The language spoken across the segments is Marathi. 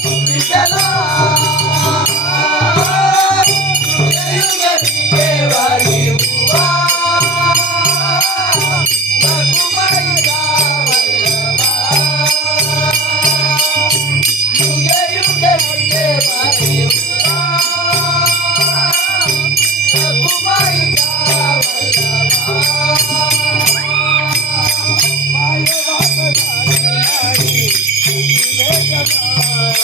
Tell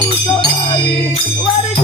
Where did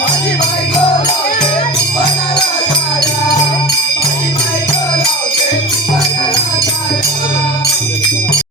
माझी बायको